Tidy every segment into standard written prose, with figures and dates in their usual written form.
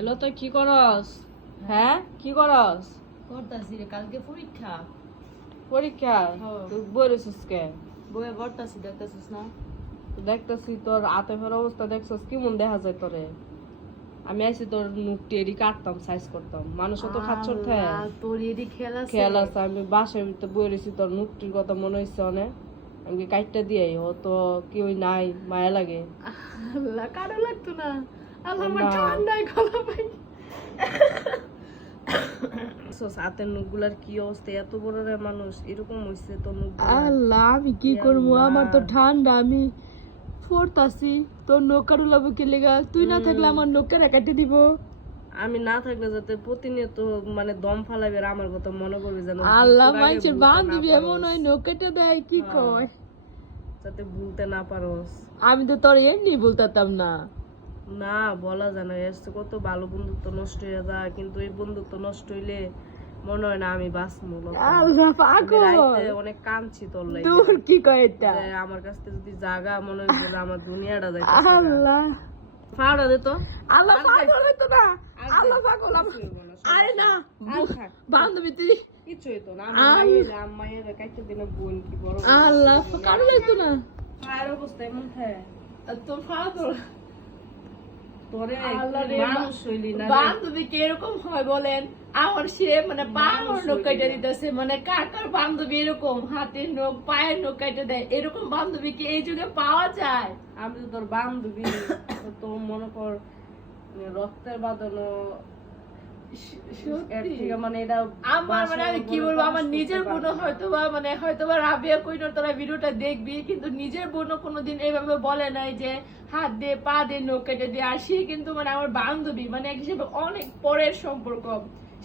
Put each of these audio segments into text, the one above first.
এলো তুই কি করস? হ্যাঁ কি করস? করতাছি রে, কালকে পরীক্ষা। পরীক্ষা? তুই বলেছিস কে? বইয়ে পড়তাছি, দেখতেছিস না? দেখতেছি তোর আতেফের অবস্থা দেখছস কেমন দেখা যায় তোরে। আমি আইছি তোর মুখটি এডি কাটতাম, সাইজ করতাম। মানুষও তো খাচ্ছর থাকে। তোর এডি খেয়াল আছে আমি বাসায় ভিতরে বই রয়েছি, তোর মুখটির কথা মনে হচ্ছে অনেক। আমি কাইটটা দিয়ে ও তো কেউই নাই, মায়া লাগে। আল্লাহ, কারো লাগতো না। আল্লাহ, আমার ঠান্ডায় গলা পাই। হাতের নখগুলার কি অবস্থা, এত বড় রে মানুষ এরকম হইছে তোর মুখ। আল্লাহ, আমি কি করবো? আমার তো ঠান্ডা, আমি পড়তাছি। তোর নৌকার উলাবো কে লেগা? তুই না থাকলে আমার নৌকার কাটে দিব। আমি না থাকলে যাতে প্রতিনিয়ত মানে দম ফালাবে আর আমার কথা মনে করবে যেন। আল্লাহ, মানুষের বান্ধবী এমন হয় নৌকাটা দেয়, কি কয়? যাতে ভুলতে না পারোস। আমি তো তোর এমনি বলতাম না। না বলা যায় না, এসে কত ভালো বন্ধুত্ব নষ্ট হয়ে যায়, কিন্তু এই বন্ধুত্ব নষ্ট হইলে মনে হয় না আমি বাঁচবো। আল্লাহ পাগল, অনেক কাঁদছি তোর লাগি। দূর কি কয় এটা? আমার কাছ থেকে যদি জাগা মনে হয় আমার দুনিয়াটা যায়। আল্লাহ ফাড়া দে তো। আল্লাহ পাগল হইতো না। আল্লাহ পাগল। আরে না বান্ধবী তুই কিছু হইতো না। মায়ের কাইতে দিনে বোন কি বড়। আল্লাহ কারো লাগতো না। ফায়ার অবস্থা এমন থাকে তোর পাগল। তোরে আল্লাহ রে, মানুষ হইলি না। বান্ধবী কি এরকম হয় বলেন? আমার সে মানে পায়ের নখ কাইটা দিতেছে, মানে কার কার বান্ধবী এরকম হাতের নখ পায়ের নখ কাইটা দেয়? এরকম বান্ধবী কি এই যুগে পাওয়া যায়? আমি তো তোর বান্ধবী, তো মনে কর রক্তের বাঁধানো। মানে এটা আমার মানে আমি কি বলবো, আমার নিজের বোন হয়তোবা রাবিয়া কইনোর তোরা ভিডিওটা দেখবি, কিন্তু নিজের বোন কোনোদিন এইভাবে বলে নাই যে হাত দিয়ে পা দিয়ে নখ কেটে দিয়ে। আর সে কিন্তু মানে আমার বান্ধবী, মানে এক হিসেবে অনেক পরের সম্পর্ক।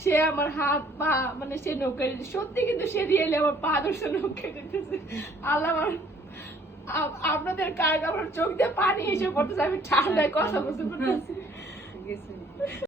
সে আমার হাত পা মানে সে নখ কেটে দিচ্ছে। সত্যি কিন্তু সে রিয়েলি আমার পা ধরছে, নখ কেটে দিতেছে। আল্লাহ, আমার আপনাদের কার আমার চোখ দিয়ে পানি এসে পড়তেছে। আমি ঠান্ডায় কথা বলতে পারতেছি।